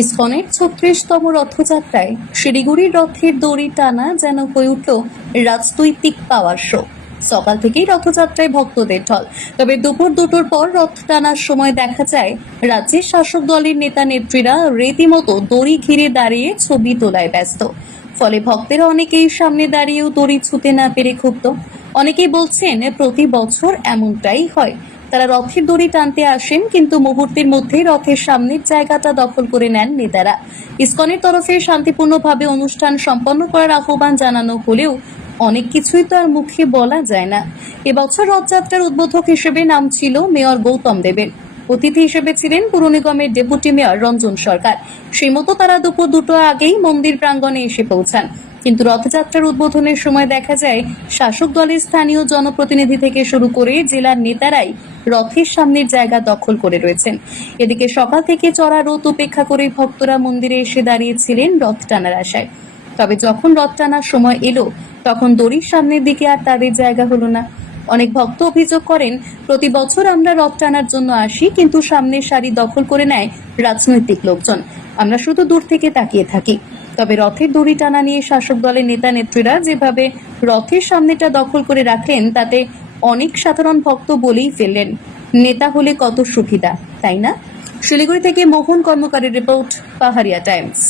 ইসকনের ৩৬তম রথযাত্রায় শিলিগুড়ির রথের দড়ি টানা যেন হয়ে উঠল রাজনৈতিক পাওয়ার শো। সকাল থেকেই রথযাত্রায় ভক্তদের ঢল। তবে দুপুর ২টোর পর রথ টানার সময় দেখা যায় রাজ্যের শাসক দলের নেতা নেত্রীরা রীতিমতো দড়ি ঘিরে দাঁড়িয়ে ছবি তোলায় ব্যস্ত। ফলে ভক্তেরা অনেকেই সামনে দাঁড়িয়েও দড়ি ছুঁতে না পেরে ক্ষুব্ধ। অনেকেই বলছেন প্রতি বছর এমনটাই হয়। তারা রথের দড়ি টানতে আসেন, কিন্তু মুহূর্তের মধ্যেই রথের সামনের জায়গাটা দখল করে নেন নেতারা। ইসকনের তরফে শান্তিপূর্ণভাবে অনুষ্ঠান সম্পন্ন করার আহ্বান জানানো হলেও অনেক কিছুই তো আর মুখে বলা যায় না। এবছর রথযাত্রার উদ্বোধক হিসেবে নাম ছিল মেয়র গৌতম দেবের। অতিথি হিসেবে ছিলেন পুর নিগমের ডেপুটি মেয়র রঞ্জন সরকার। সেই মতো তারা দুপুর ২টো আগেই মন্দির প্রাঙ্গণে এসে পৌঁছান। কিন্তু রথযাত্রার উদ্বোধনের সময় দেখা যায় শাসক দলের স্থানীয় জনপ্রতিনিধি থেকে শুরু করে জেলার নেতারাই রথের সামনের জায়গা দখল করে রয়েছেন। এদিকে সকাল থেকে চড়া রোদ উপেক্ষা করে ভক্তরা মন্দিরে এসে দাঁড়িয়েছিলেন রথ টানার আশায়। তবে যখন রথ টানার সময় এলো, তখন দড়ির সামনের দিকে আর তাদের জায়গা হলো না। অনেক ভক্ত অভিযোগ করেন, প্রতি বছর আমরা রথ টানার জন্য আসি, কিন্তু সামনের সারি দখল করে নেয় রাজনৈতিক লোকজন। আমরা শুধু দূর থেকে তাকিয়ে থাকি। তবে রথের দড়ি টানা নিয়ে শাসক দলের নেতা নেত্রীরা যেভাবে রথের সামনেটা দখল করে রাখলেন, তাতে অনেক সাধারণ ভক্ত বলেই ফেললেন, নেতা হলে কত সুবিধা, তাই না? শিলিগুড়ি থেকে মোহন কর্মকারের রিপোর্ট, পাহাড়িয়া টাইমস।